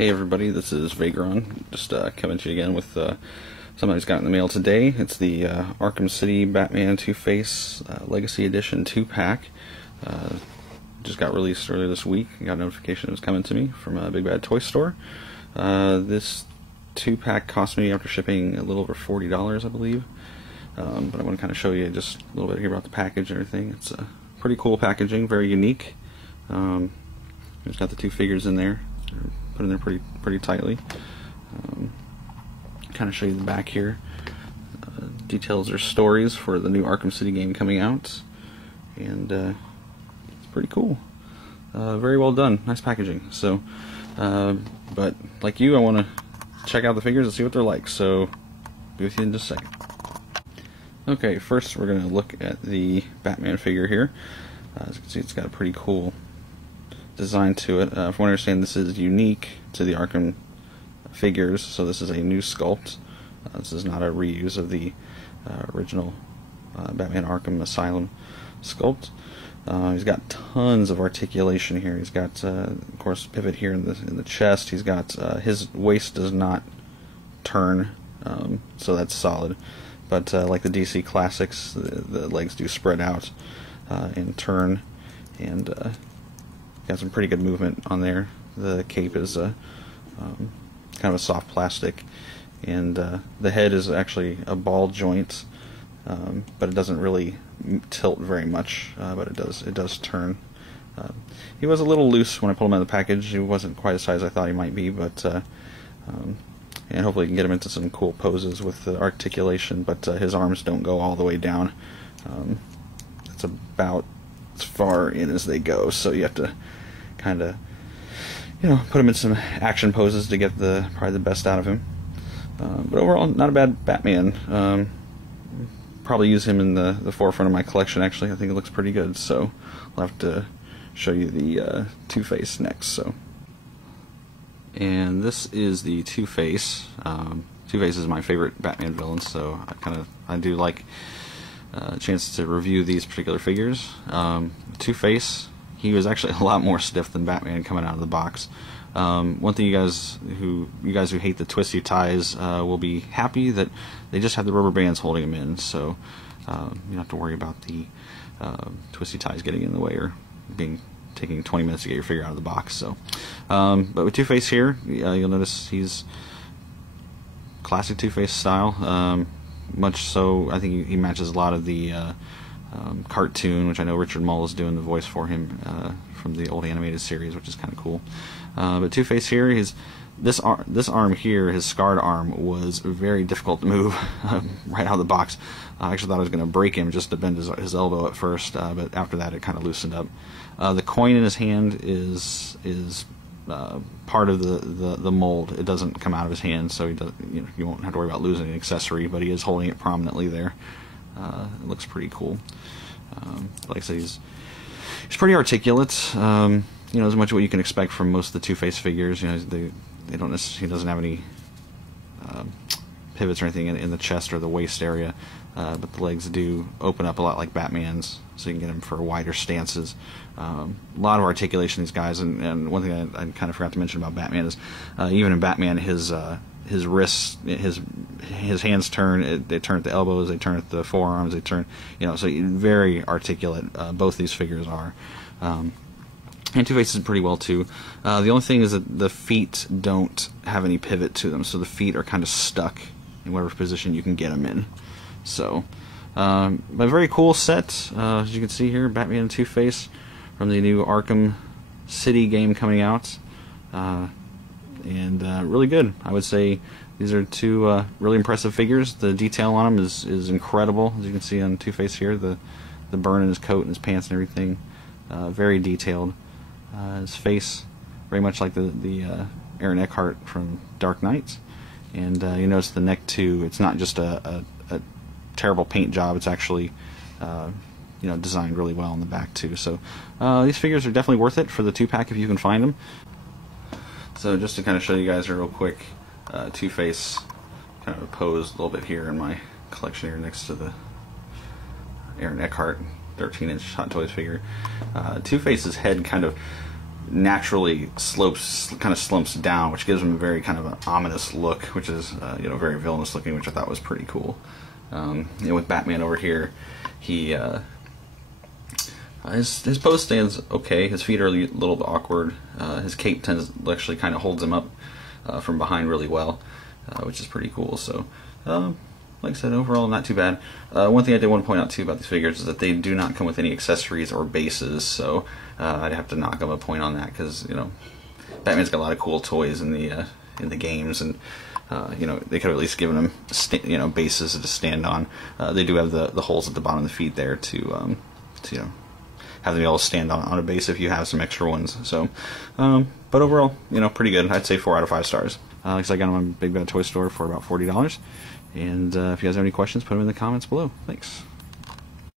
Hey everybody, this is Vagron, just coming to you again with something I just got in the mail today. It's the Arkham City Batman Two-Face Legacy Edition 2-pack. Just got released earlier this week. I got a notification it was coming to me from a Big Bad Toy Store. This 2-pack cost me, after shipping, a little over $40, I believe. But I want to kind of show you just a little bit here about the package and everything. It's pretty cool packaging, very unique. It's got the two figures in there. They're put in there pretty tightly. Kind of show you the back here. Details their stories for the new Arkham City game coming out, and it's pretty cool. Very well done, nice packaging. So, but like you, I want to check out the figures and see what they're like. So, be with you in just a second. Okay, first we're going to look at the Batman figure here. As you can see, it's got a pretty cool design to it. From what I understand, this is unique to the Arkham figures, so this is a new sculpt. This is not a reuse of the original Batman Arkham Asylum sculpt. He's got tons of articulation here. He's got, of course, pivot here in the chest. He's got his waist does not turn, so that's solid. But like the DC Classics, the legs do spread out and turn, and got some pretty good movement on there. The cape is kind of a soft plastic, and the head is actually a ball joint, but it doesn't really tilt very much, but it does turn. He was a little loose when I pulled him out of the package. He wasn't quite the size I thought he might be, but and hopefully you can get him into some cool poses with the articulation, but his arms don't go all the way down. It's about as far in as they go, so you have to kind of, put him in some action poses to get probably the best out of him. But overall, not a bad Batman. Probably use him in the forefront of my collection. Actually, I think it looks pretty good. So I'll have to show you the Two-Face next. So, and this is the Two-Face. Two-Face is my favorite Batman villain, so I do like a chance to review these particular figures. Two-Face, he was actually a lot more stiff than Batman coming out of the box. One thing you guys who hate the twisty ties will be happy that they just have the rubber bands holding them in, so you don't have to worry about the twisty ties getting in the way or taking 20 minutes to get your figure out of the box. So, but with Two-Face here, you'll notice he's classic Two-Face style. Much so, I think he matches a lot of the cartoon, which I know Richard Mull is doing the voice for him from the old animated series, which is kind of cool. But Two-Face here, this arm here, his scarred arm, was very difficult to move right out of the box. I actually thought I was going to break him just to bend his elbow at first, but after that it kind of loosened up. The coin in his hand is part of the mold. It doesn't come out of his hand, so you won't have to worry about losing an accessory, but he is holding it prominently there. It looks pretty cool. Like I said, he's pretty articulate. As much of what you can expect from most of the Two-Face figures. He doesn't have any pivots or anything in the chest or the waist area, but the legs do open up a lot like Batman's, so you can get him for wider stances. A lot of articulation, these guys, and one thing I kind of forgot to mention about Batman is even in Batman, his wrists, his hands turn. They turn at the elbows. They turn at the forearms. They turn, so very articulate. Both these figures are. And Two-Face is pretty well too. The only thing is that the feet don't have any pivot to them, so the feet are kind of stuck in whatever position you can get them in. So, a very cool set. As you can see here, Batman and Two-Face from the new Arkham City game coming out. And really good. I would say these are two really impressive figures. The detail on them is incredible, as you can see on Two-Face here. The burn in his coat and his pants and everything, very detailed. His face, very much like the Aaron Eckhart from Dark Knight. And you notice the neck too. It's not just a terrible paint job. It's actually designed really well on the back too. So these figures are definitely worth it for the 2-pack if you can find them. So just to kind of show you guys real quick, Two-Face kind of posed a little bit here in my collection here next to the Aaron Eckhart 13-inch Hot Toys figure. Two-Face's head kind of naturally kind of slumps down, which gives him a very kind of an ominous look, which is very villainous looking, which I thought was pretty cool. With Batman over here, he his pose stands okay. His feet are a little bit awkward. His cape actually kind of holds him up from behind really well, which is pretty cool. So, like I said, overall not too bad. One thing I did want to point out too about these figures is that they do not come with any accessories or bases, so I'd have to knock them a point on that, because Batman's got a lot of cool toys in the games, and they could have at least given them bases to stand on. They do have the holes at the bottom of the feet there to have them be able to stand on a base if you have some extra ones. So, but overall, pretty good. I'd say 4 out of 5 stars. Like I said, I got them on Big Bad Toy Store for about $40. And if you guys have any questions, put them in the comments below. Thanks.